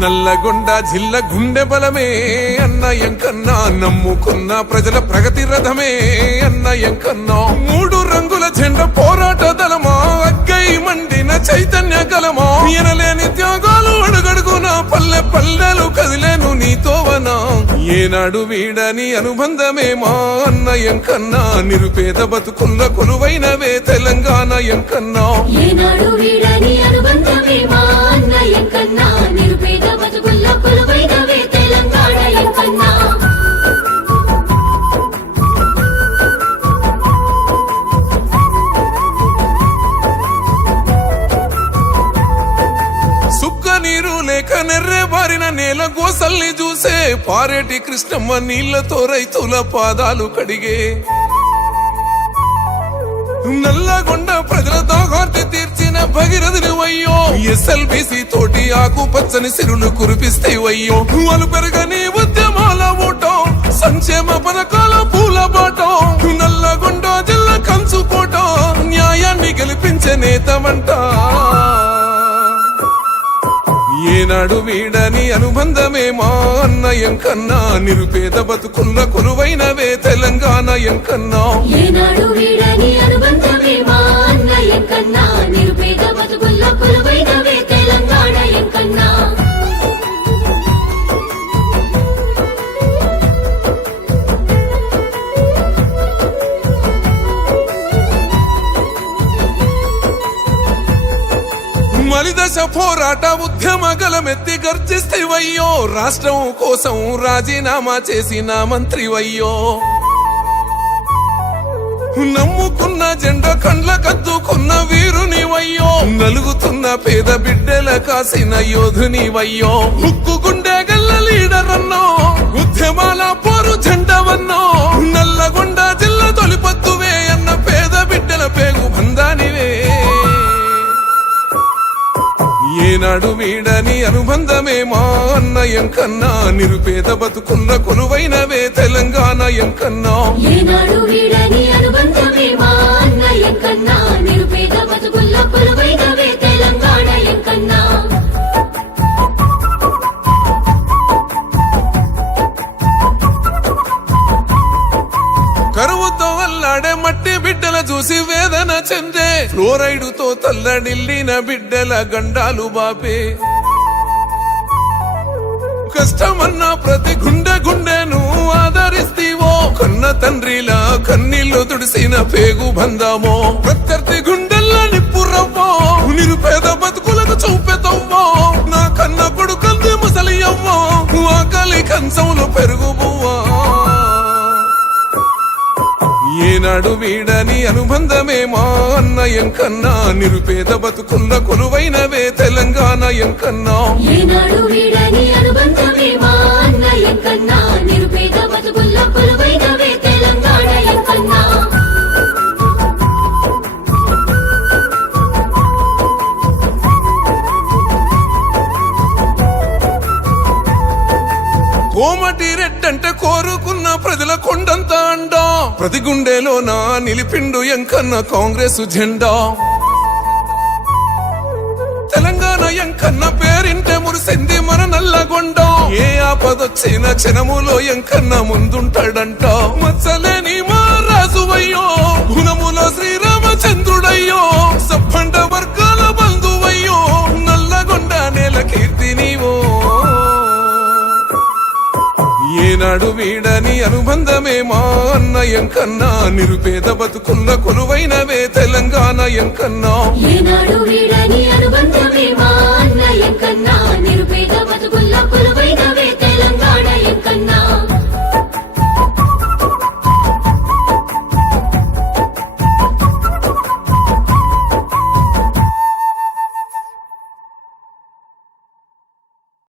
నల్లగొండ జిల్లా గుండె బలమే అన్నయంకన్నా, నమ్ముకున్న ప్రజల ప్రగతి రథమే అన్నయంకన్నా. మూడు రంగుల జెండా పోరాట దళమా, అగ్గై మండిన చైతన్య కలమా. ఎనలేని త్యాగాలు అడుగడుగునా, పల్లె పల్లెలు కదిలేను నీతోవనా. ఏనాడు వీడని అనుబంధమేమా అన్నయంకన్నా, నిరుపేద బతుకుల్ల కొలువైనవే తెలంగాణ ఎంకన్నా. ఏనాడు వీడని అనుబంధమేమా అన్నయంకన్నా, నిరుపేద బతుకుల్ల కొలువైనవే తెలంగాణ ఎంకన్నా. సుక్క నీరు లేక నెర్రే బారిన నేల గోసల్ని చూసే పారేటి కృష్ణమ్మ నీళ్లతో రైతుల పాదాలు కడిగే. నల్లగొండ ప్రజల దాహార్తి తీర్చిన భగీరథుని వయ్యో, ఎస్ఎల్బిసి తోటి ఆకు పచ్చని సిరులు కురిపిస్తే వయ్యో. వాళ్ళు పెరగని ఉద్యమాల ఊటం, సంక్షేమ పథకాల పూల బాటం. నల్లగొండ జిల్లా కంచుకోటం, న్యాయాన్ని గెలిపించే నేతమంట. ఏనాడు వీడని అనుబంధమేమా అన్నయంకన్నా, నిరుపేద బతుకుల్ల కొలువైనవే తెలంగాణ ఎంకన్నా. ఏనాడు వీడని అనుబంధమేమా అన్నయంకన్నా, నిరుపేద బతుకుల్ల కొలువైనవే తెలంగాణ ఎంకన్నా. మలిదశ పోరాట ఉద్యమ గలమెత్తి గర్జిస్తేవయ్యో, రాష్ట్రం కోసం రాజీనామా చేసిన మంత్రివయ్యో. నమ్ముకున్న జెండా కండ్ల కద్దుకున్న వీరునివయ్యో, నలుగుతున్న పేద బిడ్డల కాసిన యోధునివయ్యో. ఉక్కు గుండె గల్ల లీడర్ అన్నో, ఉద్యమాల పోరు జెండవన్నో. నల్లగొండ జిల్లా తొలిపత్తువే అన్న పేద బిడ్డల పేగు బంధానివే. ఏనాడు వీడని అనుబంధమేమా అన్నయంకన్నా, నిరుపేద బతుకుల్ల కొలువైనవే తెలంగాణ ఎంకన్నా. ఏనాడు వీడని అనుబంధమేమా అన్నయంకన్నా, నిరుపేద బతుకుల్ల కొలువైనవే తెలంగాణ ఎంకన్నా. కరువుతో అల్లాడే మట్టి బిడ్డల చూసి వేదన చెందే, ఫ్లోరైడుతో తల్లడిల్లిన బిడ్డల గండాలు బాపే. కష్టమన్న ప్రతి గుండె గుండెను ఆదరిస్తీవో, కన్న తండ్రిలా కన్నీళ్లు తుడిసిన పేగు బంధమో. ప్రత్యర్థి గుండెల్ల నిప్పురవ్వో, నిరుపేద బతుకులకు చూపెతవ్వో. నా కన్న కొడుకంది ముసలి అవ్వో, ఆకలి కంచంలో పెరుగు బువ్వా. ఏనాడు వీడని అనుబంధమేమా అన్నయంకన్నా, నిరుపేద బతుకుల్ల కొలువైనవే తెలంగాణ ఎంకన్నా. ఏనాడు వీడని అనుబంధమేమా అన్నయంకన్నా, నిరుపేద బతుకుల్ల కొలువైనవే తెలంగాణ ఎంకన్నా. కోమటి రెడ్డంటే కోరుకున్న ప్రజల కొండంత అండా, ప్రతి గుండెలోన నిలిపిండు ఎంకన్న కాంగ్రెస్ జెండా. తెలంగాణ ఎంకన్న పేరింటే మురిసింది మన నల్లగొండ. ఏ ఆపదొచ్చిన క్షణములో ఎంకన్న ముందుంటాడంట. మచ్చలేని మా రాజువయ్యో, గుణములో శ్రీరామచంద్రుడయ్యో. సబ్బండ వర్గాల బంధువయ్యో, నల్లగొండ నేల కీర్తి నీవో. ఏనాడు వీడని అనుబంధమేమా అన్నయంకన్నా, నిరుపేద బతుకుల్ల కొలువైనవే తెలంగాణ ఎంకన్నా. ఏనాడు వీడని అనుబంధమేమా అన్నయంకన్నా,